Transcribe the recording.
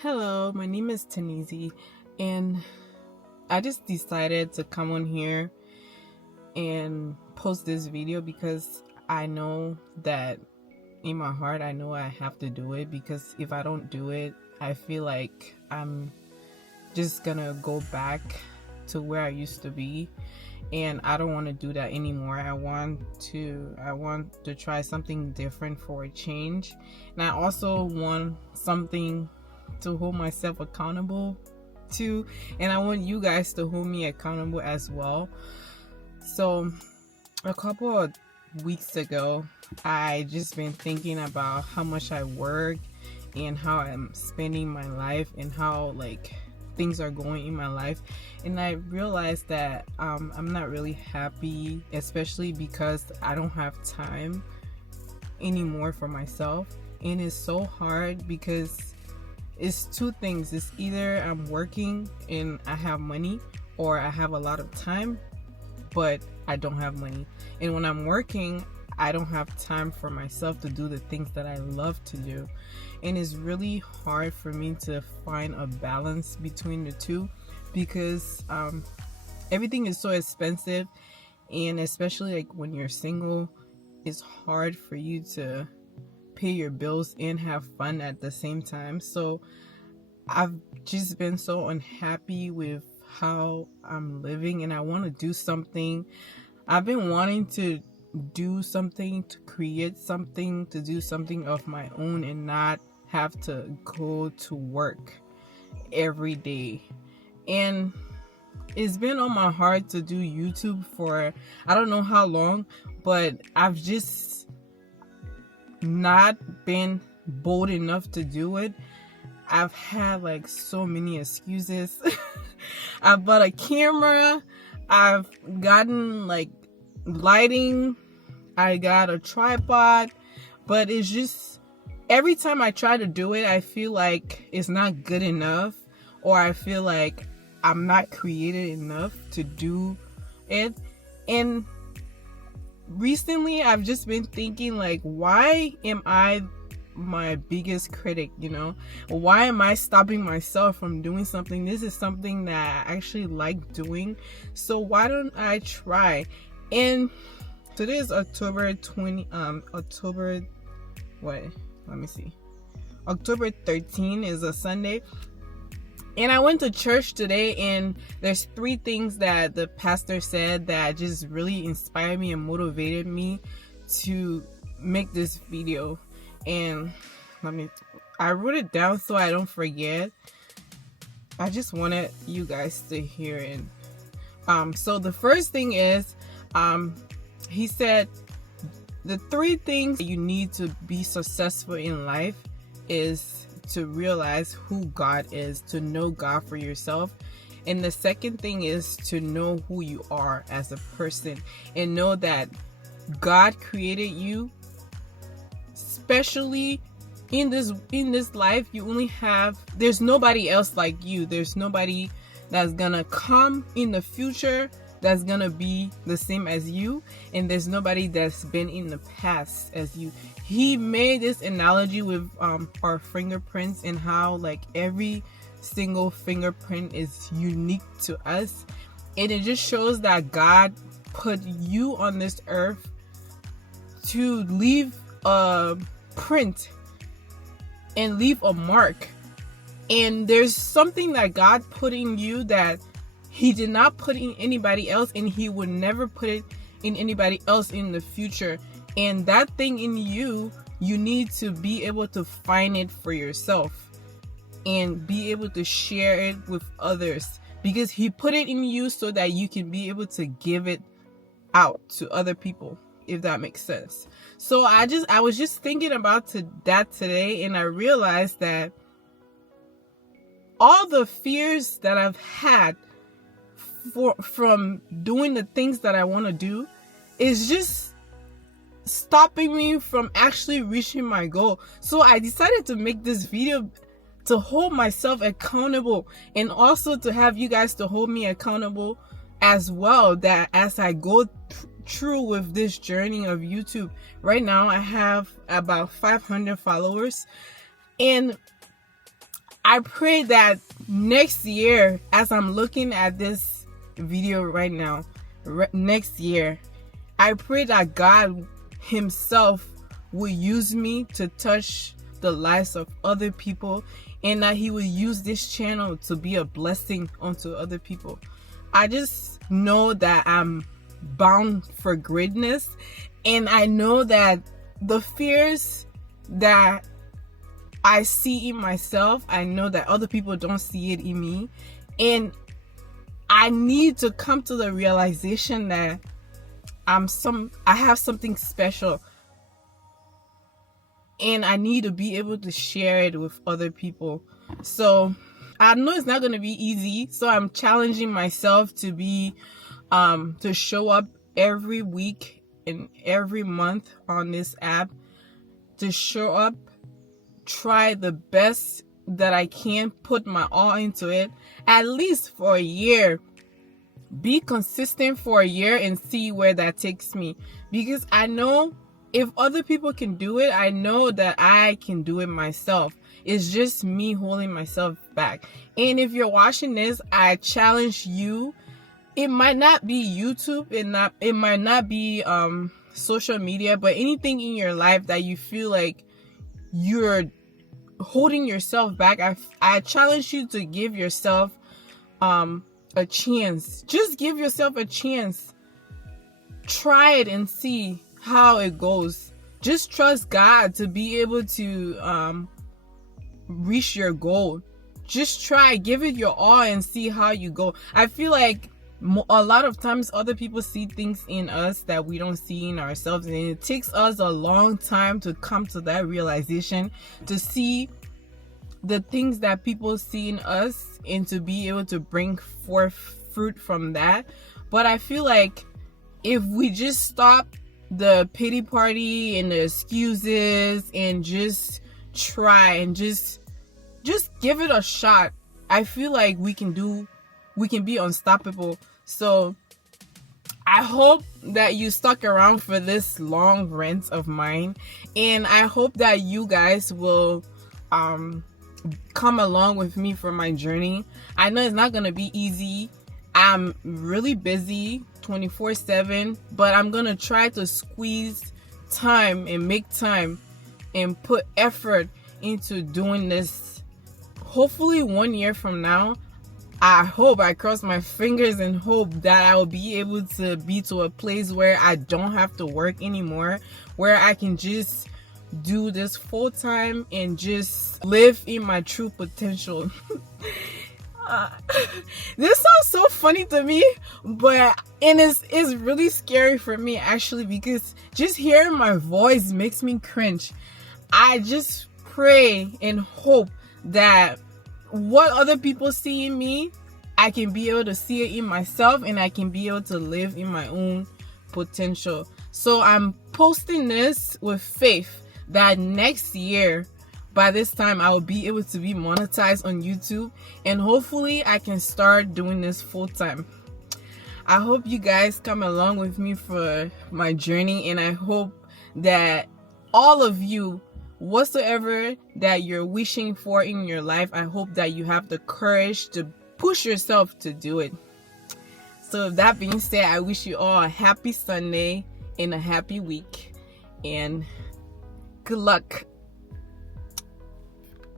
Hello, my name is Tanizi, and I just decided to come on here and post this video because I know that in my heart, I know I have to do it, because if I don't do it, I feel like I'm just gonna go back to where I used to be, and I don't want to do that anymore. I want to try something different for a change, and I also want something to hold myself accountable to, and I want you guys to hold me accountable as well. So a couple of weeks ago, I just been thinking about how much I work and how I'm spending my life and how things are going in my life, and I realized that I'm not really happy, especially because I don't have time anymore for myself. And it's so hard because it's two things. It's either I'm working and I have money, or I have a lot of time but I don't have money. And when I'm working, I don't have time for myself to do the things that I love to do. And it's really hard for me to find a balance between the two, because everything is so expensive, and especially when you're single, it's hard for you to pay your bills and have fun at the same time. So I've just been so unhappy with how I'm living, and I want to do something. I've been wanting to do something, to create something, to do something of my own and not have to go to work every day. And it's been on my heart to do YouTube for I don't know how long, but I've just not been bold enough to do it. I've had so many excuses. I bought a camera, I've gotten lighting, I got a tripod, but it's just every time I try to do it, I feel like it's not good enough, or I feel like I'm not creative enough to do it. And recently I've just been thinking, why am I my biggest critic? Why am I stopping myself from doing something? This is something that I actually like doing, so why don't I try? And today is October 13 is a Sunday, and I went to church today, and there's three things that the pastor said that just really inspired me and motivated me to make this video. And I wrote it down so I don't forget. I just wanted you guys to hear it. So the first thing is, he said the three things you need to be successful in life is to realize who God is, to know God for yourself. And the second thing is to know who you are as a person, and know that God created you. Especially in this life, you only have, there's nobody else like you. There's nobody that's gonna come in the future that's gonna be the same as you, and there's nobody that's been in the past as you. He made this analogy with our fingerprints, and how every single fingerprint is unique to us, and it just shows that God put you on this earth to leave a print and leave a mark. And there's something that God put in you that he did not put in anybody else, and he would never put it in anybody else in the future. And that thing in you, you need to be able to find it for yourself and be able to share it with others, because he put it in you so that you can be able to give it out to other people, if that makes sense. So I was just thinking about that today, and I realized that all the fears that I've had from doing the things that I want to do is just stopping me from actually reaching my goal. So I decided to make this video to hold myself accountable, and also to have you guys to hold me accountable as well, that as I go through with this journey of YouTube. Right now I have about 500 followers, and I pray that next year, as I'm looking at this video right now, next year, I pray that God himself will use me to touch the lives of other people, and that he will use this channel to be a blessing unto other people. I just know that I'm bound for greatness, and I know that the fears that I see in myself, I know that other people don't see it in me, and I need to come to the realization that I have something special, and I need to be able to share it with other people. So I know it's not going to be easy, so I'm challenging myself to be to show up every week and every month on this app, to show up, try the best that I can, put my all into it, at least for a year. Be consistent for a year and see where that takes me, because I know if other people can do it, I know that I can do it myself. It's just me holding myself back. And if you're watching this, I challenge you. It might not be YouTube, it might not be social media, but anything in your life that you feel like you're holding yourself back, I challenge you to give yourself a chance. Just give yourself a chance. Try it and see how it goes. Just trust God to be able to reach your goal. Just try, give it your all and see how you go. I feel like a lot of times other people see things in us that we don't see in ourselves, and it takes us a long time to come to that realization, to see the things that people see in us and to be able to bring forth fruit from that. But I feel like if we just stop the pity party and the excuses and just try and just give it a shot, I feel like we can be unstoppable. So I hope that you stuck around for this long rant of mine, and I hope that you guys will come along with me for my journey. I know it's not gonna be easy. I'm really busy 24/7, but I'm gonna try to squeeze time and make time and put effort into doing this. Hopefully 1 year from now, I cross my fingers and hope that I will be able to be to a place where I don't have to work anymore, where I can just do this full time and just live in my true potential. This sounds so funny to me, but it's really scary for me actually, because just hearing my voice makes me cringe. I just pray and hope that what other people see in me, I can be able to see it in myself, and I can be able to live in my own potential. So I'm posting this with faith that next year, by this time, I will be able to be monetized on YouTube, and hopefully I can start doing this full time. I hope you guys come along with me for my journey, and I hope that all of you, whatsoever that you're wishing for in your life, I hope that you have the courage to push yourself to do it. So with that being said, I wish you all a happy Sunday and a happy week, and good luck.